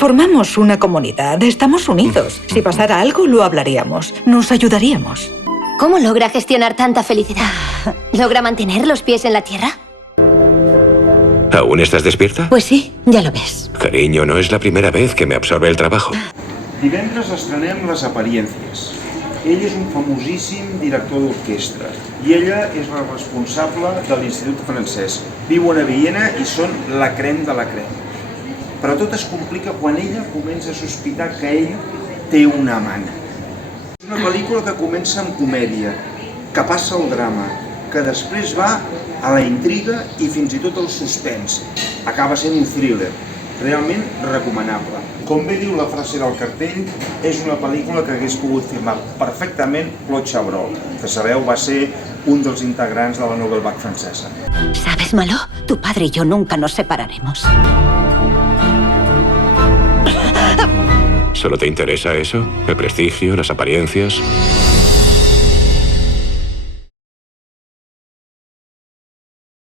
Formamos una comunidad, estamos unidos. Si pasara algo, lo hablaríamos. Nos ayudaríamos. ¿Cómo logra gestionar tanta felicidad? ¿Logra mantener los pies en la tierra? ¿Aún estás despierta? Pues sí, ya lo ves. Cariño, no es la primera vez que me absorbe el trabajo. Divendres estrenem Les Apariències. Ell és un famosíssim director d'orquestra i ella és la responsable de l'Institut Francès. Viuen a Viena i són la crem de la crem. Però tot es complica quan ella comença a sospitar que ell té una amant. És una pel·lícula que comença amb comèdia, que passa al drama, que després va a la intriga i fins i tot al suspens. Acaba sent un thriller, realment recomanable. Com bé diu la frase del cartell, és una pel·lícula que hagués pogut firmar perfectament Claude Chabrol, que sabeu va ser un dels integrants de la Nouvelle Vague francesa. ¿Sabes, Malo? Tu padre y yo nunca nos separaremos. ¿Solo te interesa eso? ¿El prestigio, las apariencias?